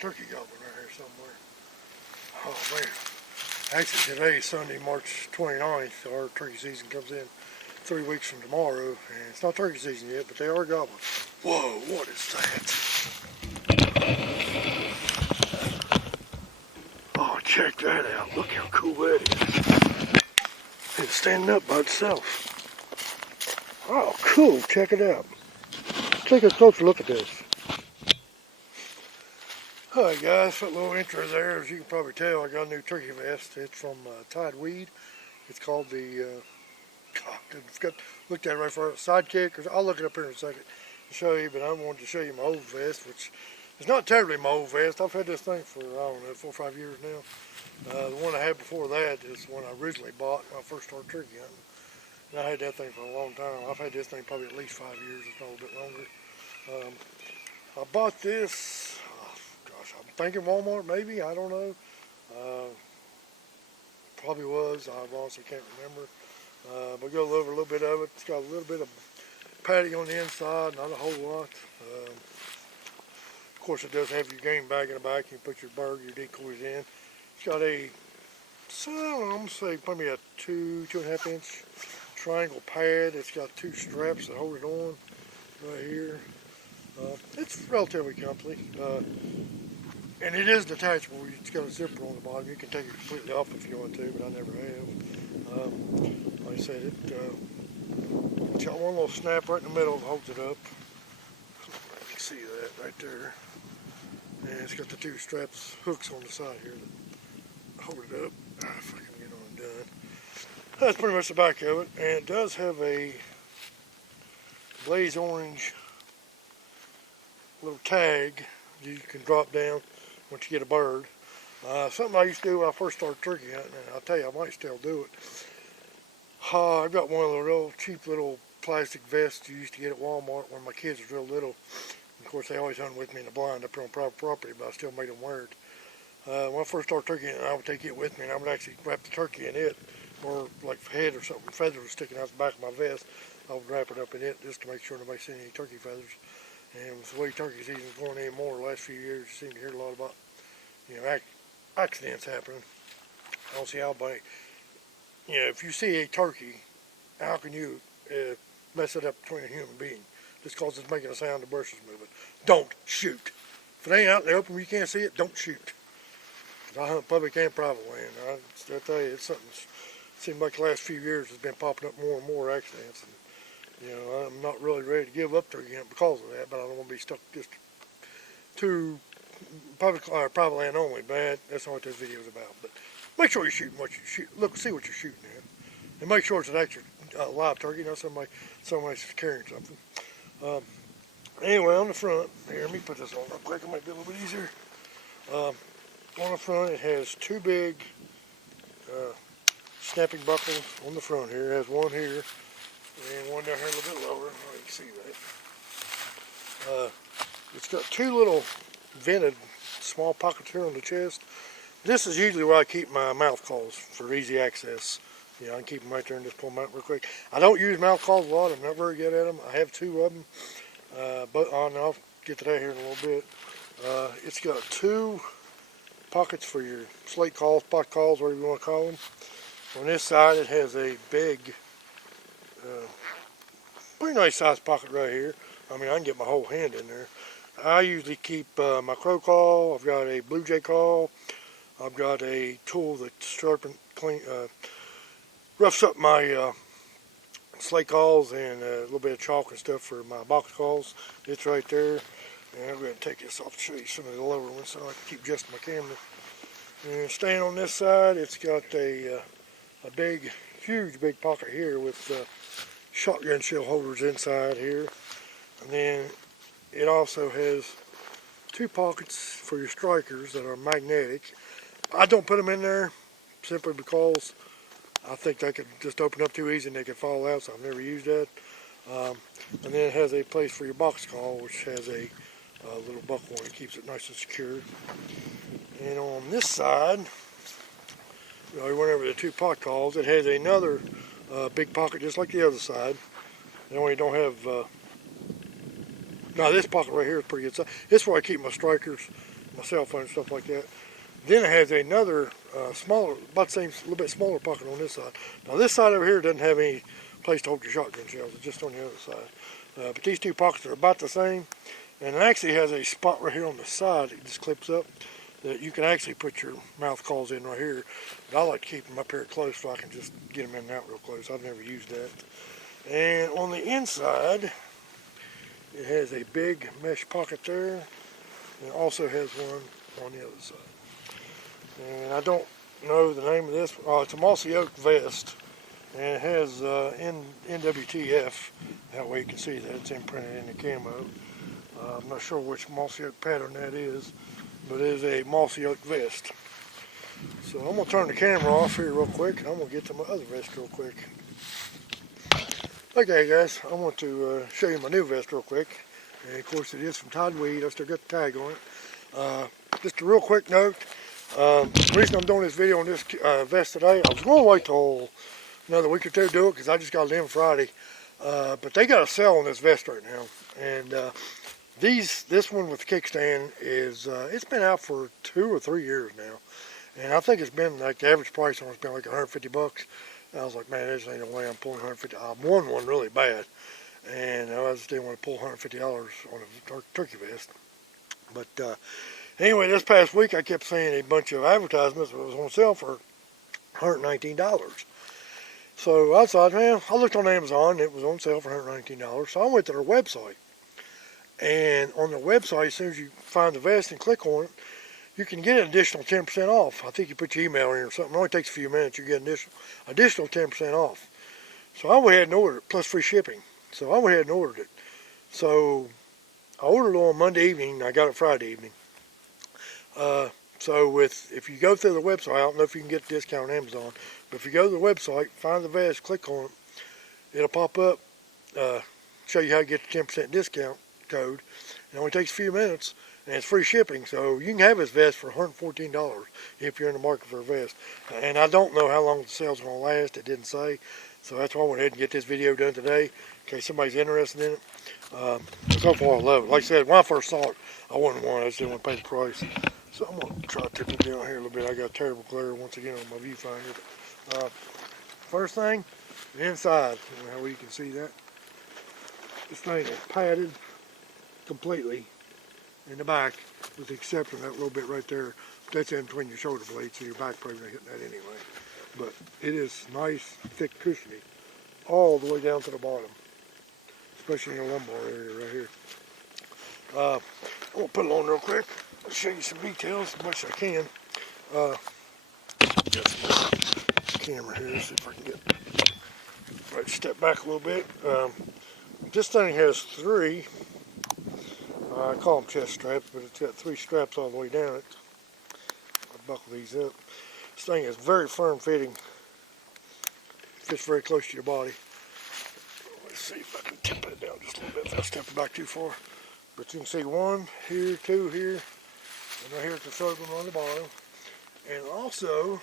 Turkey gobbler right here somewhere. Oh man. Actually today is Sunday, March 29th. Our turkey season comes in 3 weeks from tomorrow. And it's not turkey season yet, but they are gobbling. Whoa, what is that? Oh, check that out. Look how cool that is. It's standing up by itself. Oh, cool. Check it out. Take a closer look at this. Hi guys, that little intro there, as you can probably tell, I got a new turkey vest. It's from Tidewe. It's called the, looked at it right for Sidekick. I'll look it up here in a second to show you, but I wanted to show you my old vest, which is not terribly my old vest. I've had this thing for, I don't know, 4 or 5 years now. The one I had before that is the one I originally bought when I first started turkey hunting. And I had that thing for a long time. I've had this thing probably at least 5 years, if not a bit longer. I bought this, I'm thinking Walmart maybe, I don't know. Probably was, I honestly can't remember. But go over a little bit of it. It's got a little bit of padding on the inside, not a whole lot. Of course it does have your game bag in the back. You can put your bird, your decoys in. It's got a, so I'm going to say maybe a 2.5 inch triangle pad. It's got 2 straps that hold it on right here. It's relatively comfy. And it is detachable. It's got a zipper on the bottom. You can take it completely off if you want to, but I never have. Like I said, it's got one little snap right in the middle that holds it up. You can see that right there. And it's got the 2 straps, hooks on the side here that hold it up. If I can get on done. That's pretty much the back of it. And it does have a blaze orange little tag you can drop down once you get a bird. Something I used to do when I first started turkey hunting, and I'll tell you, I might still do it. I've got one of the real cheap little plastic vests you used to get at Walmart when my kids was real little. Of course, they always hunted with me in the blind up here on private property, but I still made them wear it. When I first started turkey hunting, I would take it with me, and I would actually wrap the turkey in it, or like head or something, feathers were sticking out the back of my vest. I would wrap it up in it just to make sure nobody seen any turkey feathers. And with the way turkey season's going anymore, the last few years, you seem to hear a lot about, accidents happening. I don't see how anybody, if you see a turkey, how can you mess it up between a human being just because it's making a sound, the brush is moving? Don't shoot. If it ain't out in the open, you can't see it, don't shoot. I hunt public and private land. I tell you, it's something that seems like the last few years has been popping up more and more accidents. And, I'm not really ready to give up turkey hunting because of that, but I don't want to be stuck just to public or private land only. But that's not what this video is about. But make sure you're shooting what you shoot. Look, see what you're shooting at, and make sure it's an actual live turkey, not somebody's carrying something. Anyway, on the front here, let me put this on real quick. It might be a little bit easier. On the front, it has 2 big snapping buckles on the front here. It has one here. And one down here a little bit lower. Oh, you can see that. It's got 2 little vented small pockets here on the chest. This is usually where I keep my mouth calls for easy access. I can keep them right there and just pull them out real quick. I don't use mouth calls a lot. I'm not very good at them. I have 2 of them. But I'll get to that here in a little bit. It's got 2 pockets for your slate calls, pot calls, whatever you want to call them. On this side, it has a big, pretty nice sized pocket right here. I can get my whole hand in there. I usually keep my crow call. I've got a blue jay call. I've got a tool that roughs up my slate calls and a little bit of chalk and stuff for my box calls. It's right there. And I'm going to take this off to show you some of the lower ones so I can keep adjusting my camera. And staying on this side, it's got a big, huge big pocket here with shotgun shell holders inside here. And then it also has 2 pockets for your strikers that are magnetic. I don't put them in there simply because I think they could just open up too easy and they could fall out, so I've never used that. And then it has a place for your box call, which has a little buckle and it keeps it nice and secure. And on this side, you know, we went over the 2 pot calls. It has another big pocket just like the other side. They only don't have. Now this pocket right here is pretty good size. This is where I keep my strikers, my cell phone, and stuff like that. Then it has another smaller, about the same, little bit smaller pocket on this side. Now this side over here doesn't have any place to hold your shotgun shells. It's just on the other side. But these 2 pockets are about the same. And it actually has a spot right here on the side. It just clips up that you can actually put your mouth calls in right here. But I like to keep them up here close so I can just get them in and out real close. I've never used that. And on the inside, it has a big mesh pocket there. And it also has one on the other side. And I don't know the name of this. It's a mossy oak vest. And it has NWTF. That way you can see that it's imprinted in the camo. I'm not sure which mossy oak pattern that is, but it is a mossy oak vest. So I'm going to turn the camera off here real quick. I'm going to get to my other vest real quick. Okay guys, I want to show you my new vest real quick. And of course it is from Tidewe. I still got the tag on it. Just a real quick note. The reason I'm doing this video on this vest today, I was going to wait till another week or two to do it because I just got it in Friday. But they got a sale on this vest right now. And this one with the kickstand is, it's been out for 2 or 3 years now. And I think it's been like the average price on it's been like 150 bucks. And I was like, man, this ain't no way I'm pulling 150. I won one really bad. And I just didn't want to pull $150 on a turkey vest. But anyway, this past week I kept seeing a bunch of advertisements that was on sale for $119. So I thought, man, I looked on Amazon, it was on sale for $119. So I went to their website. And on their website, as soon as you find the vest and click on it, you can get an additional 10% off. I think you put your email in or something. It only takes a few minutes. You get an additional 10% off. So I went ahead and ordered it, plus free shipping. So I went ahead and ordered it. So I ordered it on Monday evening, and I got it Friday evening. So if you go through the website, I don't know if you can get the discount on Amazon, but if you go to the website, find the vest, click on it, it'll pop up, show you how to get the 10% discount code. It only takes a few minutes, and it's free shipping, so you can have this vest for $114 if you're in the market for a vest. And I don't know how long the sale's going to last. It didn't say, so that's why I went ahead and get this video done today in case somebody's interested in it. So far I love it. Like I said, when I first saw it, I wouldn't want it. I just didn't want to pay the price. So I'm going to try to tip it down here a little bit. I got terrible glare once again on my viewfinder. First thing, the inside. How you can see that. This thing is padded completely in the back, with the exception of that little bit right there. That's in between your shoulder blades, so your back probably not hitting that anyway. But it is nice, thick, cushiony, all the way down to the bottom, especially in the lumbar area right here. I'm gonna put it on real quick. I'll show you some details as much as I can. Just the camera here, see if I can get right, step back a little bit. This thing has 3. I call them chest straps, but it's got 3 straps all the way down it. I'll buckle these up. This thing is very firm fitting. Fits very close to your body. Let's see if I can tip it down just a little bit if I step it back too far. But you can see 1 here, 2 here, and right here at the third one on the bottom. And also,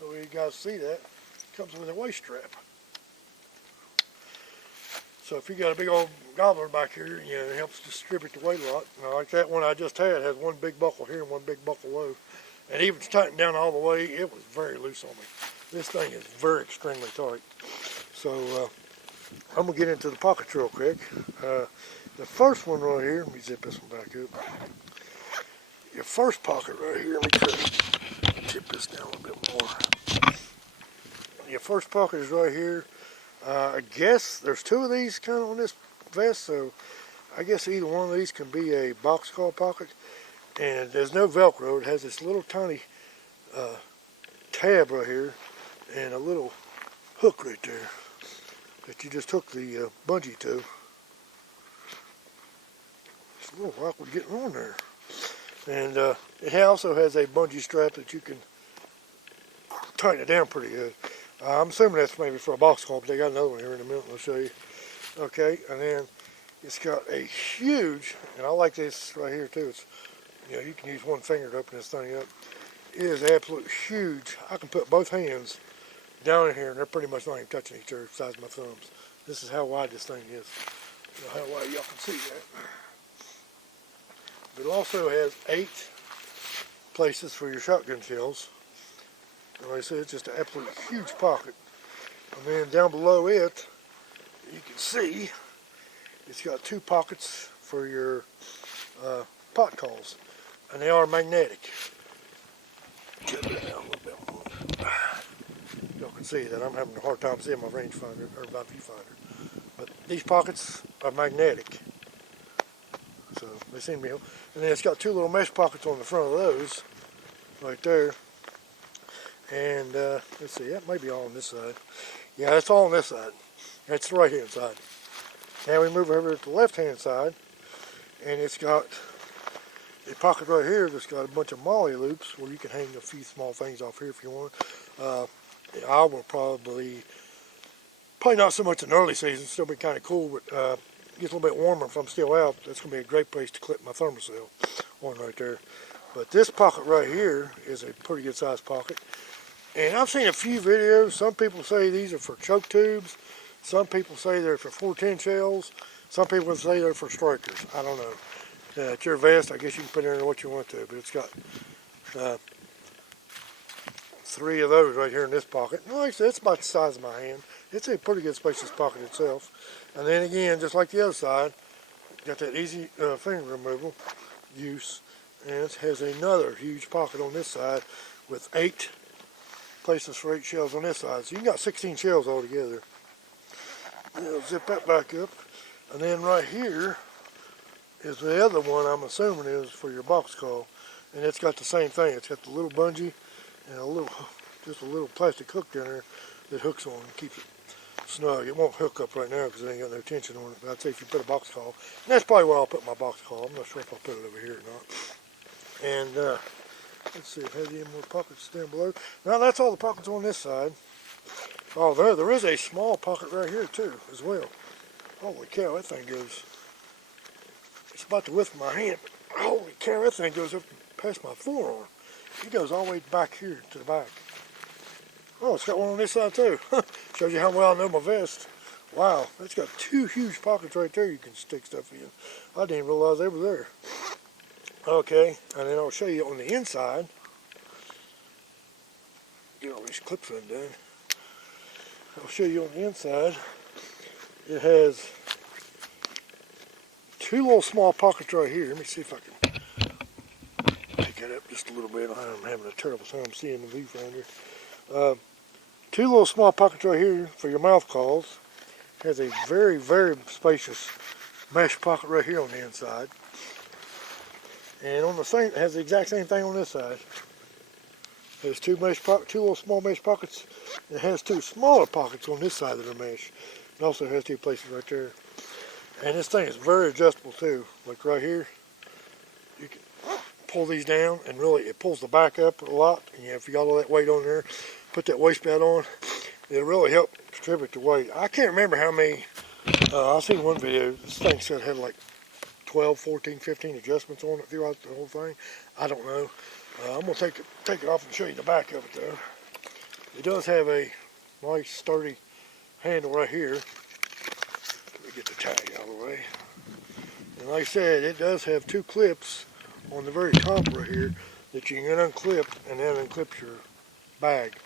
so you guys see that, it comes with a waist strap. So if you got a big old gobbler back here, you know, it helps distribute the weight a lot. Now, like that one I just had has 1 big buckle here and 1 big buckle low. And even tightened down all the way, it was very loose on me. This thing is very extremely tight. So I'm going to get into the pockets real quick. The first one right here, let me zip this one back up. Your first pocket right here, let me try to tip this down a little bit more. Your first pocket is right here. I guess there's two of these kind of on this vest, so I guess either one of these can be a box call pocket. And there's no Velcro. It has this little tiny tab right here and a little hook right there that you just hook the bungee to. It's a little awkward getting on there. And it also has a bungee strap that you can tighten it down pretty good. I'm assuming that's maybe for a box call, but they got another one here in a minute. I'll show you. Okay, and then it's got a huge, and I like this right here too. It's, you know, you can use one finger to open this thing up. It is absolutely huge. I can put both hands down in here, and they're pretty much not even touching each other besides my thumbs. This is how wide this thing is. You know how wide y'all can see that. But it also has 8 places for your shotgun shells. And like I said, it's just an absolute huge pocket. And then down below it, you can see it's got 2 pockets for your pot calls. And they are magnetic. Get it down a little bit more. Y'all can see that I'm having a hard time seeing my rangefinder, or my viewfinder. But these pockets are magnetic. So they seem to be, and then it's got 2 little mesh pockets on the front of those, right there. And let's see, that may be all on this side. Yeah, it's all on this side. That's the right hand side. Now we move over to the left hand side, and it's got a pocket right here that's got a bunch of molly loops where you can hang a few small things off here if you want. I will probably not so much in the early season, still be kind of cool, but it gets a little bit warmer if I'm still out. That's going to be a great place to clip my thermocell on right there. But this pocket right here is a pretty good sized pocket. And I've seen a few videos. Some people say these are for choke tubes. Some people say they're for 410 shells. Some people say they're for strikers. I don't know. It's your vest. I guess you can put in there what you want to. But it's got 3 of those right here in this pocket. And like I said, it's about the size of my hand. It's a pretty good spacious pocket itself. And then again, just like the other side, got that easy finger removal use. And it has another huge pocket on this side with 8 places for 8 shells on this side. So you got 16 shells altogether. I'll zip that back up. And then right here is the other one I'm assuming is for your box call. And it's got the same thing. It's got the little bungee and just a little plastic hook down there that hooks on and keeps it snug. It won't hook up right now because it ain't got no tension on it. But I'd say if you put a box call, and that's probably where I'll put my box call. I'm not sure if I'll put it over here or not. And let's see if it has any more pockets down below. Now that's all the pockets on this side. Oh, there is a small pocket right here too, as well. Holy cow, that thing goes, it's about the width of my hand. Holy cow, that thing goes up past my forearm. It goes all the way back here to the back. Oh, it's got one on this side too. Shows you how well I know my vest. Wow, it's got 2 huge pockets right there you can stick stuff in. I didn't even realize they were there. Okay, and then I'll show you on the inside. Get all these clips undone. I'll show you on the inside. It has 2 little small pockets right here. Let me see if I can pick it up just a little bit. I'm having a terrible time seeing the viewfinder. 2 little small pockets right here for your mouth calls. Has a very, very spacious mesh pocket right here on the inside. And on the same, it has the exact same thing on this side. It has 2 little small mesh pockets. It has 2 smaller pockets on this side of the mesh. It also has 2 places right there. And this thing is very adjustable too. Like right here, you can pull these down, and really it pulls the back up a lot. And if you got all that weight on there, put that waist pad on, it'll really help distribute the weight. I can't remember how many. I've seen one video. This thing said it had like 12, 14, 15 adjustments on it throughout the whole thing. I don't know. I'm going to take it off and show you the back of it though. It does have a nice sturdy handle right here. Let me get the tag out of the way. And like I said, it does have 2 clips on the very top right here that you can unclip and then unclip your bag.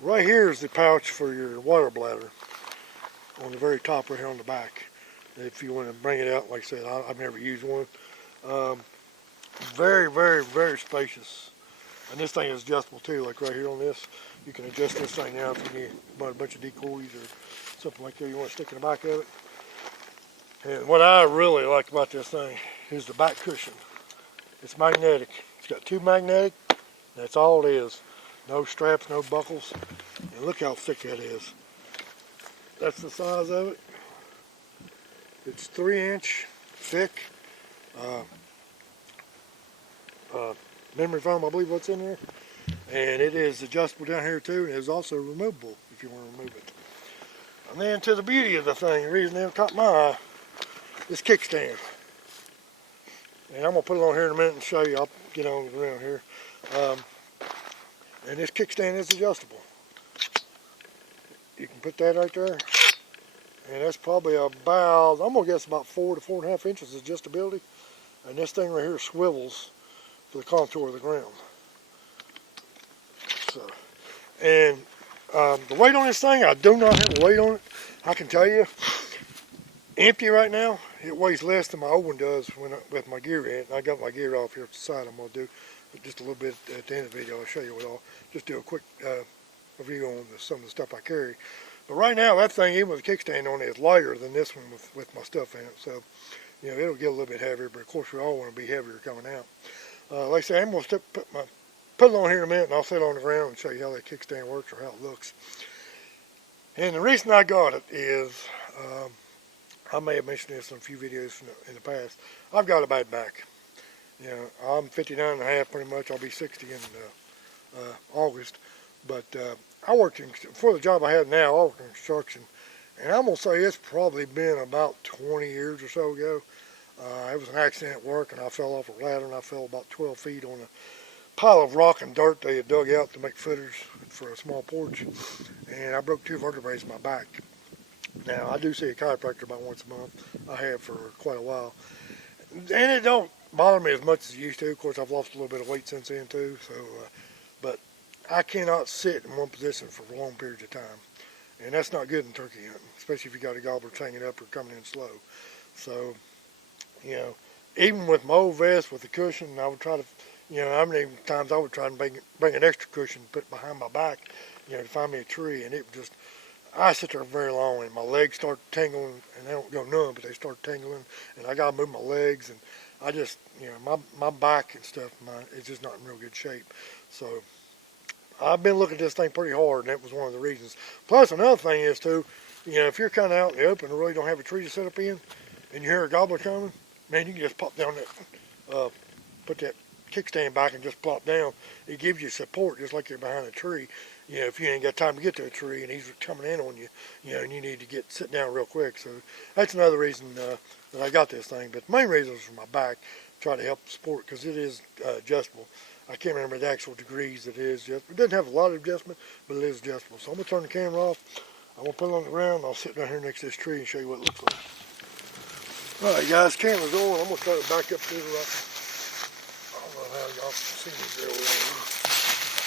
Right here is the pouch for your water bladder on the very top right here on the back. If you want to bring it out, like I said, I've never used one. Very, very, very spacious And this thing is adjustable too, like right here on this. You can adjust this thing now if you need a bunch of decoys or something like that you want to stick in the back of it. And what I really like about this thing is the back cushion. It's magnetic. It's got two magnetic. That's all it is. No straps, no buckles. And look how thick that is. That's the size of it. It's 3-inch thick. Memory foam, I believe what's in there. And it is adjustable down here too. And it's also removable if you want to remove it. And then to the beauty of the thing, the reason it caught my eye, this kickstand. And I'm going to put it on here in a minute and show you. I'll get on the ground here. And this kickstand is adjustable. You can put that right there. And that's probably about, I'm going to guess about 4 to 4.5 inches of adjustability. And this thing right here swivels to the contour of the ground. So, and the weight on this thing, I do not have a weight on it. I can tell you, empty right now, it weighs less than my old one does with my gear in it. And I got my gear off here at the side. I'm going to do just a little bit at the end of the video. I'll show you what I'll just do a quick review on some of the stuff I carry. But right now, that thing, even with a kickstand on it, is lighter than this one with my stuff in it. So, you know, it'll get a little bit heavier, but of course we all want to be heavier coming out. Like I say, I'm going to put it on here in a minute, and I'll sit on the ground and show you how that kickstand works or how it looks. And the reason I got it is, I may have mentioned this in a few videos in the past. I've got a bad back. You know, I'm 59 and a half pretty much. I'll be 60 in August. But I worked for the job I have now, I work in construction. And I'm going to say it's probably been about 20 years or so ago. It was an accident at work, and I fell off a ladder, and I fell about 12 feet on a pile of rock and dirt they had dug out to make footers for a small porch. And I broke 2 vertebrae in my back. Now, I do see a chiropractor about once a month. I have for quite a while. And it don't bother me as much as it used to. Of course, I've lost a little bit of weight since then, too. So, but I cannot sit in one position for long periods of time. And that's not good in turkey hunting, especially if you got a gobbler hanging up or coming in slow. So, you know, even with my old vest with the cushion, I would try to, you know, how many times I would try and bring an extra cushion, put it behind my back, you know, to find me a tree. And it just, I sit there very long, and my legs start tingling, and they don't go numb, but they start tingling, and I got to move my legs, and I just, you know, my back and stuff, it's just not in real good shape. So I've been looking at this thing pretty hard, and that was one of the reasons. Plus, another thing is, too, you know, if you're kind of out in the open and really don't have a tree to set up in, and you hear a gobbler coming, man, you can just pop down that, put that kickstand back and just plop down. It gives you support just like you're behind a tree. You know, if you ain't got time to get to a tree and he's coming in on you, you know, and you need to sit down real quick. So that's another reason that I got this thing. But the main reason is for my back, try to help support, because it is adjustable. I can't remember the actual degrees it is. It doesn't have a lot of adjustment, but it is adjustable. So I'm going to turn the camera off. I'm going to put it on the ground, and I'll sit down here next to this tree and show you what it looks like. All right, guys, camera's on. I'm going to try to back up to the rock. I don't know how y'all can see me very well.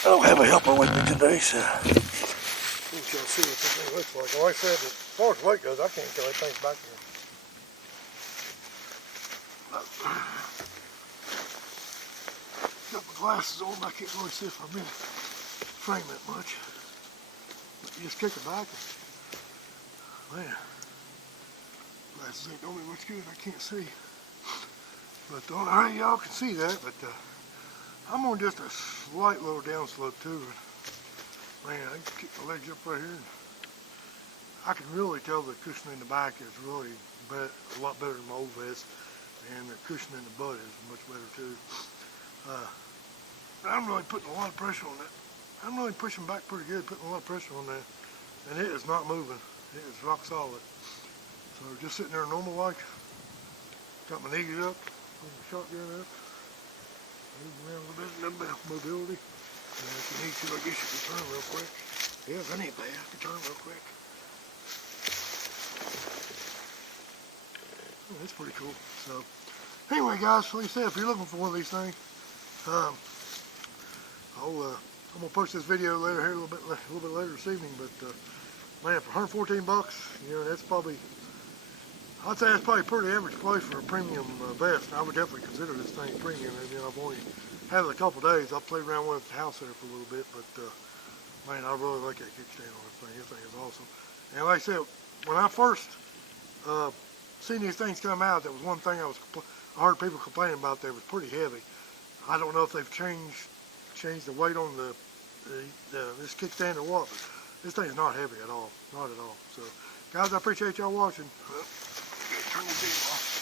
I don't have a helper with me today, so let y'all see what this thing looks like. Like I said, as far as weight goes, I can't tell anything's back here. Got my glasses on, I can't really see if I'm in frame that much. But you just kick it back and, man, glasses ain't doing me much good, I can't see. But I don't know how y'all can see that, but I'm on just a slight little downslope too. Man, I can kick my legs up right here. I can really tell the cushion in the back is really a lot better than my old vest, and the cushion in the butt is much better too. But I'm really putting a lot of pressure on that. I'm really pushing back pretty good, putting a lot of pressure on that, and it is not moving. It is rock solid. So just sitting there normal like, got my knees up, put my shotgun up. Move around a little bit, mobility. And if you need to, I guess you can turn real quick. Yeah, that ain't bad. I can turn real quick. Oh, that's pretty cool. So, anyway, guys, like I said, if you're looking for one of these things, I'm gonna post this video later here a little bit later this evening. But man, for $114, you know, that's probably, I'd say that's probably a pretty average price for a premium vest. I would definitely consider this thing premium. And, you know, I've only had it a couple of days. I've played around with it at the house there for a little bit, but man, I really like that kickstand on this thing. This thing is awesome. And like I said, when I first seen these things come out, that was one thing I heard people complaining about. They was pretty heavy. I don't know if they've changed the weight on this kickstand or what, but this thing is not heavy at all. Not at all. So, guys, I appreciate y'all watching. Turn the video off.